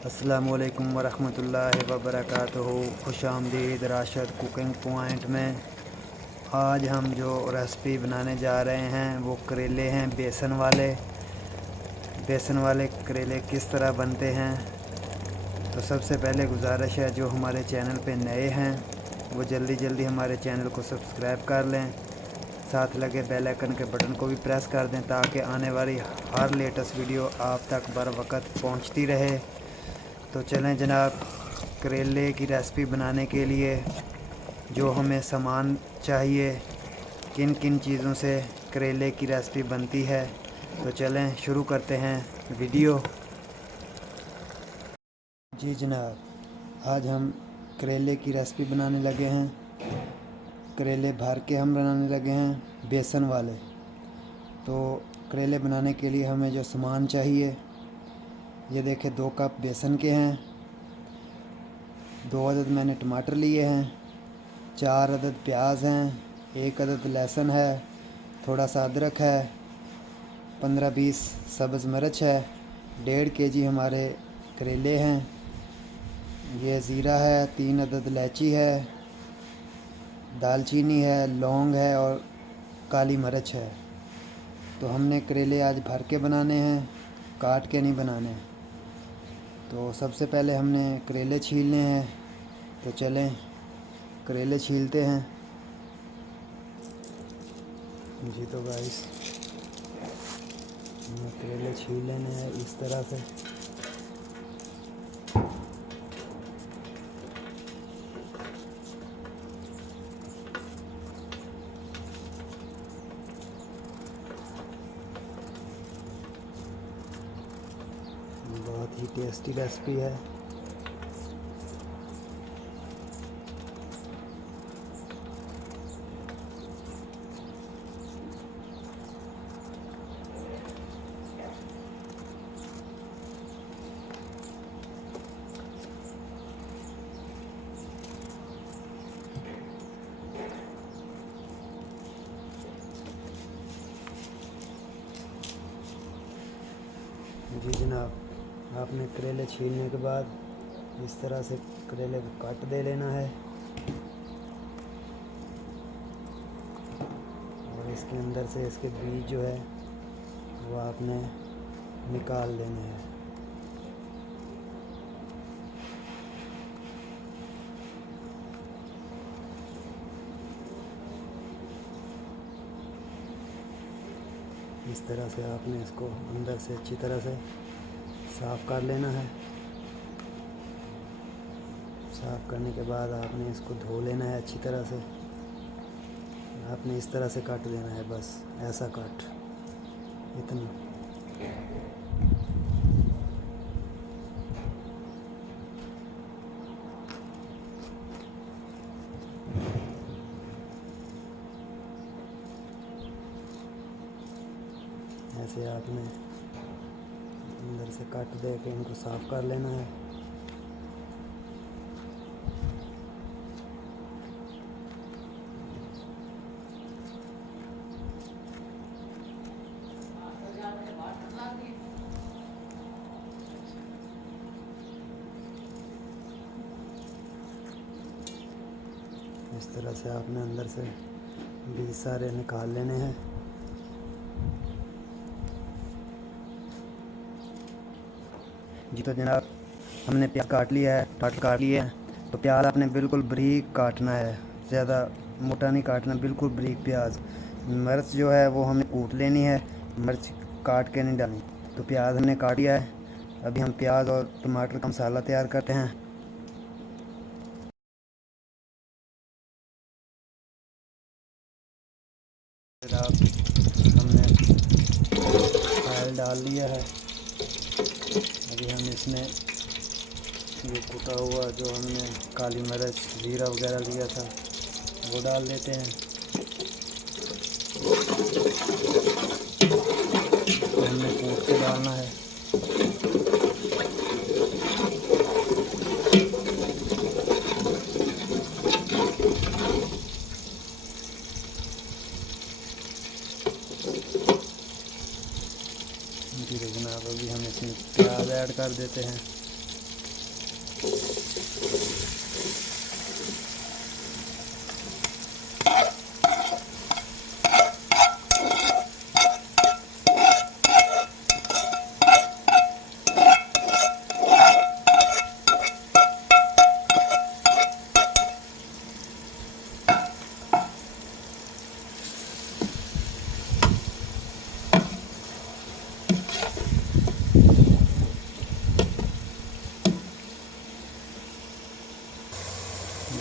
अस्सलामुअलैकुम वरहमतुल्लाहि वबरकातुहू। खुशामदीद Rashid cooking point में। आज हम जो रेसिपी बनाने जा रहे हैं वो करेले हैं बेसन वाले। बेसन वाले करेले किस तरह बनते हैं, तो सबसे पहले गुजारिश है जो हमारे चैनल पे नए हैं वो जल्दी हमारे चैनल को सब्सक्राइब कर लें, साथ लगे बेल आइकन के बटन को भी प्रेस कर दें ताकि आने वाली हर लेटेस्ट वीडियो आप तक बर वक्त पहुँचती रहे। तो चलें जनाब, करेले की रेसिपी बनाने के लिए जो हमें सामान चाहिए, किन किन चीज़ों से करेले की रेसिपी बनती है, तो चलें शुरू करते हैं वीडियो। जी जनाब, आज हम करेले की रेसिपी बनाने लगे हैं। करेले भर के हम बनाने लगे हैं बेसन वाले। तो करेले बनाने के लिए हमें जो सामान चाहिए, ये देखें 2 कप बेसन के हैं, 2 अदद मैंने टमाटर लिए हैं, 4 अदद प्याज हैं, 1 अदद लहसुन है, थोड़ा सा अदरक है, 15-20 सब्ज़ मिर्च है, 1.5 केजी हमारे करेले हैं, ये ज़ीरा है, 3 अदद इलायची है, दालचीनी है, लौंग है और काली मिर्च है। तो हमने करेले आज भर के बनाने हैं, काट के नहीं बनाने हैं। तो सबसे पहले हमने करेले छीलने हैं, तो चलें करेले छीलते हैं। जी तो गाइस, हमें करेले छील लेने हैं इस तरह से। बहुत ही टेस्टी रेसिपी है। जी जनाब, आपने करेले छीलने के बाद इस तरह से करेले को काट दे लेना है और इसके अंदर से इसके बीज जो है वो आपने निकाल देने हैं। इस तरह से आपने इसको अंदर से अच्छी तरह से साफ़ कर लेना है। साफ़ करने के बाद आपने इसको धो लेना है अच्छी तरह से। आपने इस तरह से काट देना है, बस ऐसा काट, इतना। ऐसे आपने अंदर से काट दे के इनको साफ़ कर लेना है। इस तरह से आपने अंदर से बीज सारे निकाल लेने हैं। जी तो जनाब, हमने प्याज काट लिया है, टमाटर काट लिए हैं। तो प्याज आपने बिल्कुल बारीक काटना है, ज़्यादा मोटा नहीं काटना, बिल्कुल बारीक प्याज। मिर्च जो है वो हमें कूट लेनी है, मिर्च काट के नहीं डालनी। तो प्याज हमने काट लिया है। अभी हम प्याज और टमाटर का मसाला तैयार करते हैं। जनाब, हमने ऑयल डाल लिया है। अभी हम इसमें ये कुटा हुआ जो हमने काली मिर्च जीरा वगैरह लिया था वो डाल देते हैं। इसको हमने कूट के डालना है। जी तो जनाब, अभी हम इसमें प्याज ऐड कर देते हैं। ये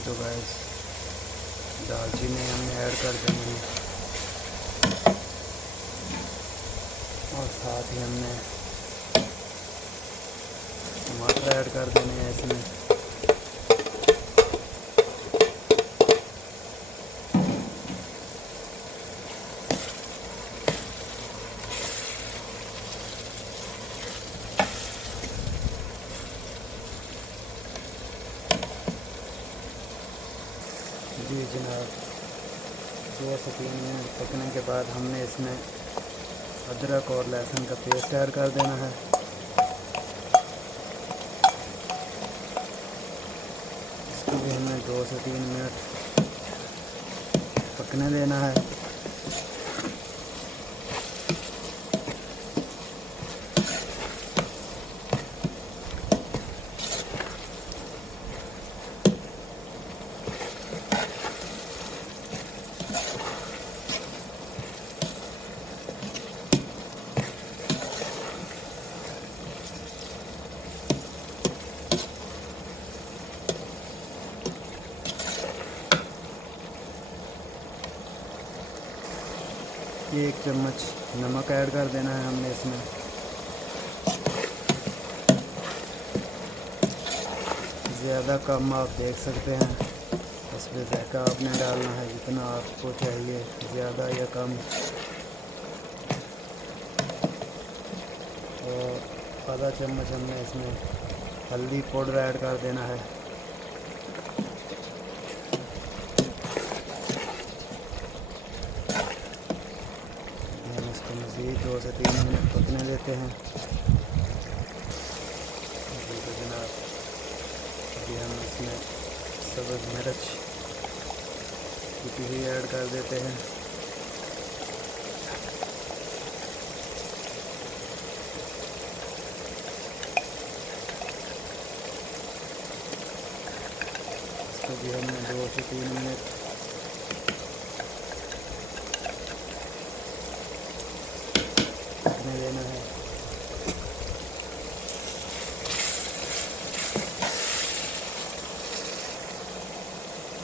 तो गाइस दालचीनी हमने ऐड कर देनी है और साथ ही हमने टमाटर ऐड कर देने हैं इसमें। जी जनाब, 2 से 3 मिनट पकने के बाद हमने इसमें अदरक और लहसुन का पेस्ट ऐड कर देना है। इसको भी हमें 2 से 3 मिनट पकने देना है। ये 1 चम्मच नमक ऐड कर देना है हमने इसमें। ज़्यादा कम आप देख सकते हैं, उसमें जायका आपने डालना है जितना आपको चाहिए, ज़्यादा या कम। और आधा चम्मच हमने इसमें हल्दी पाउडर ऐड कर देना है। इसको मज़ीद 2 से 3 मिनट पकने देते हैं। तो जनाब, अभी हम इसमें सब्ज़ मिर्च कुटी हुई ऐड कर देते हैं। इसको भी हमने 2 से 3 मिनट पकने देना है।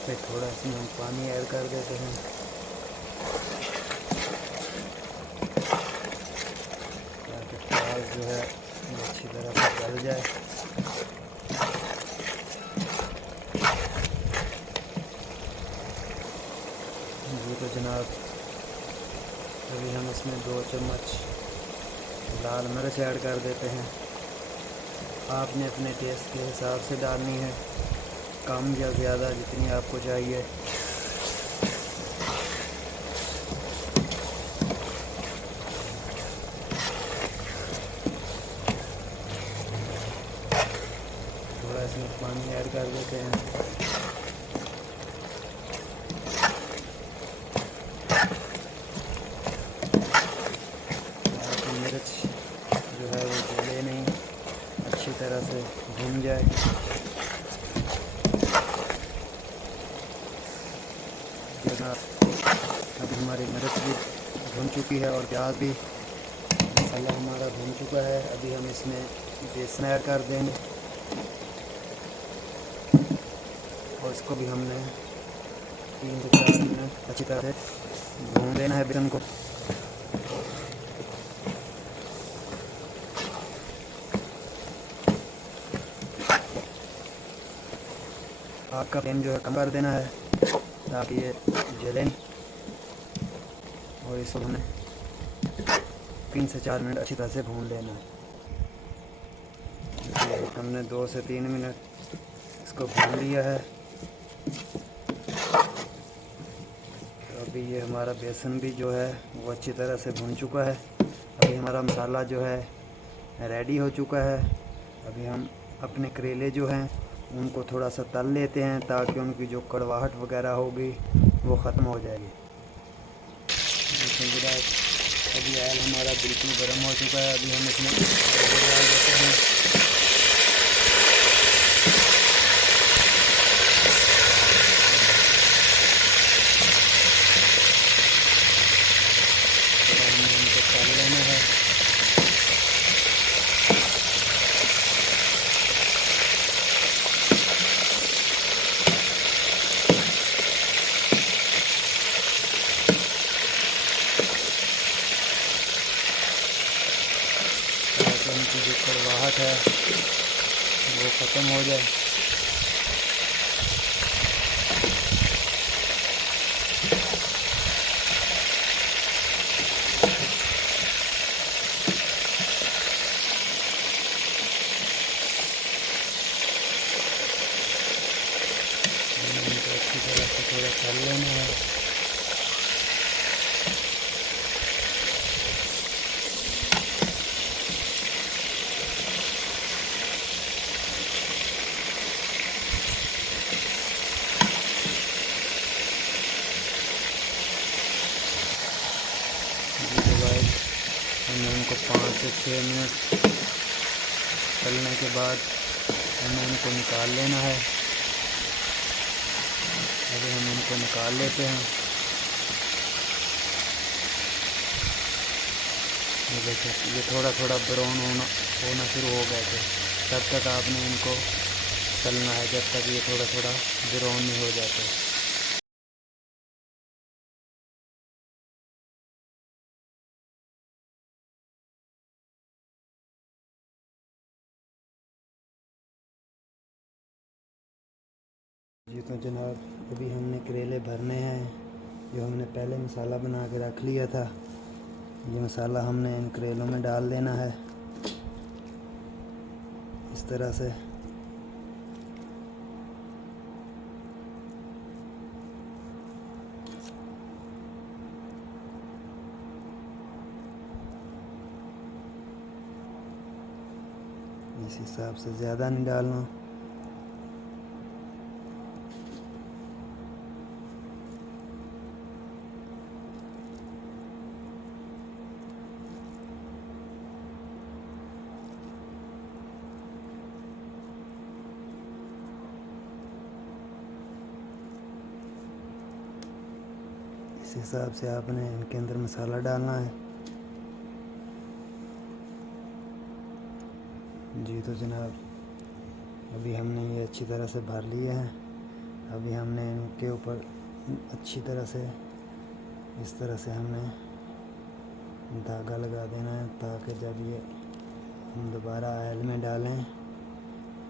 फिर थोड़ा इसमें हम पानी ऐड कर देते हैं ताकि प्याज जो है अच्छी तरह से गल जाए। जी तो जनाब, अभी हम इसमें 2 चम्मच लाल मिर्च ऐड कर देते हैं। आपने अपने टेस्ट के हिसाब से डालनी है, कम या ज़्यादा जितनी आपको चाहिए। थोड़ा इसमें पानी ऐड कर देते हैं। ताकि मिर्च जो है वो जले नहीं, अच्छी तरह से भून जाए। अब हमारी मिर्च भी भून चुकी है और प्याज भी मसाला हमारा भून चुका है। अभी हम इसमें बेसन ऐड कर देंगे और इसको भी हमने 3 से 4 मिनट अच्छी तरह से भून देना है बेसन को। आग का फ्लेम जो है कम कर देना है ताकि ये जले नहीं। और इसको हमें 3 से 4 मिनट अच्छी तरह से भून लेना है। हमने 2 से 3 मिनट इसको भून लिया है। तो अभी ये हमारा बेसन भी जो है वो अच्छी तरह से भून चुका है। अभी हमारा मसाला जो है रेडी हो चुका है। अभी हम अपने करेले जो हैं उनको थोड़ा सा तल लेते हैं ताकि उनकी जो कड़वाहट वगैरह होगी वो ख़त्म हो जाएगी। अभी ऑयल हमारा बिल्कुल गर्म हो चुका है। अभी हम इसमें डाल देते हैं। थोड़ा हमें इनको तल लेना है। ताकि उनकी जो कड़वाहट है वो ख़त्म हो जाए। इनको अच्छी तरह से थोड़ा तल लेना है। जी तो गाइस हमें उनको 5 से 6 मिनट तलने के बाद हमें इनको निकाल लेना है। अभी हम इनको निकाल लेते हैं। ये देखिए ये थोड़ा थोड़ा ब्राउन होना शुरू हो गए थे। तब तक आपने इनको तलना है जब तक ये थोड़ा थोड़ा ब्राउन नहीं हो जाते। जी तो जनाब अभी हमने करेले भरने हैं। जो हमने पहले मसाला बना के रख लिया था, ये मसाला हमने इन करेलों में डाल देना है इस तरह से। इस हिसाब से ज़्यादा नहीं डालना। इस हिसाब से आपने इनके अंदर मसाला डालना है। जी तो जनाब अभी हमने ये अच्छी तरह से भर लिए हैं। अभी हमने इनके ऊपर अच्छी तरह से इस तरह से हमने धागा लगा देना है ताकि जब ये हम दोबारा ऑयल में डालें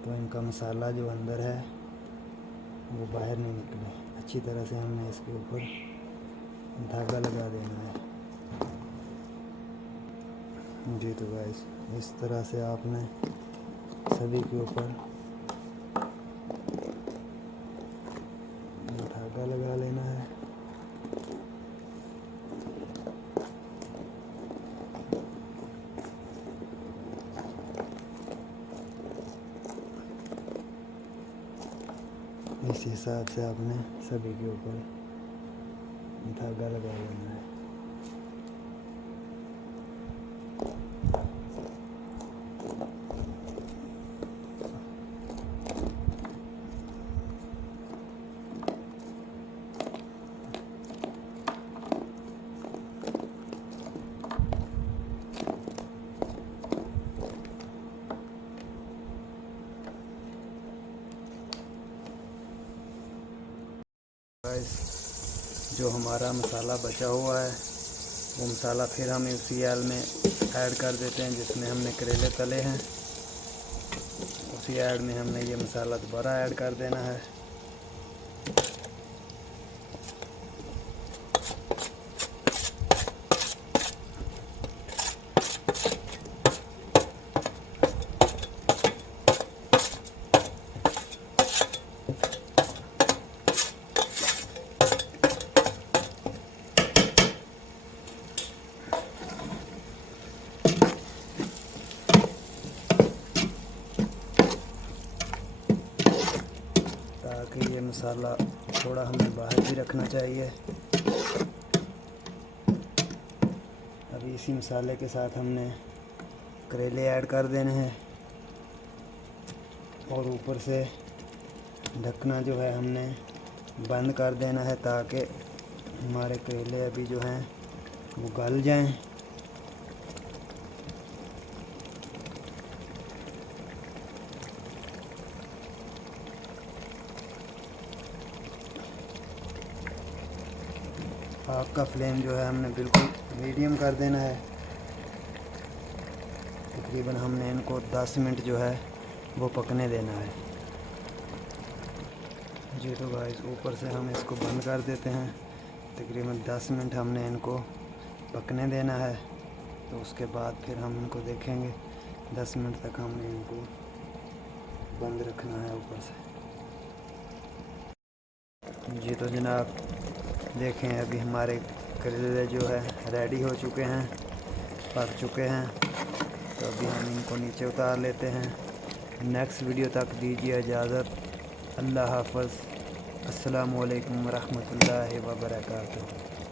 तो इनका मसाला जो अंदर है वो बाहर नहीं निकले। अच्छी तरह से हमने इसके ऊपर धागा लगा देना है। जी तो गाइस इस तरह से आपने सभी के ऊपर धागा लगा लेना है। इस हिसाब से आपने सभी के ऊपर धागा लगा लेना है। जो हमारा मसाला बचा हुआ है वो मसाला फिर हम उसी आयल में ऐड कर देते हैं जिसमें हमने करेले तले हैं। उसी ऐड में हमने ये मसाला दोबारा ऐड कर देना है। ताकि ये मसाला थोड़ा हमें बाहर भी रखना चाहिए। अभी इसी मसाले के साथ हमने करेले ऐड कर देने हैं और ऊपर से ढकना जो है हमने बंद कर देना है ताकि हमारे करेले अभी जो हैं वो गल जाएं। आग का फ्लेम जो है हमने बिल्कुल मीडियम कर देना है। तकरीबन हमने इनको 10 मिनट जो है वो पकने देना है। जी तो गाइस ऊपर से हम इसको बंद कर देते हैं। तकरीबन 10 मिनट हमने इनको पकने देना है, तो उसके बाद फिर हम इनको देखेंगे। 10 मिनट तक हमने इनको बंद रखना है ऊपर से। जी तो जनाब देखें अभी हमारे करेले जो है रेडी हो चुके हैं, पक चुके हैं। तो अभी हम इनको नीचे उतार लेते हैं। नेक्स्ट वीडियो तक दीजिए इजाज़त। अल्लाह हाफ़िज़। अस्सलामु अलैकुम रहमतुल्लाहि व बरकातुहू।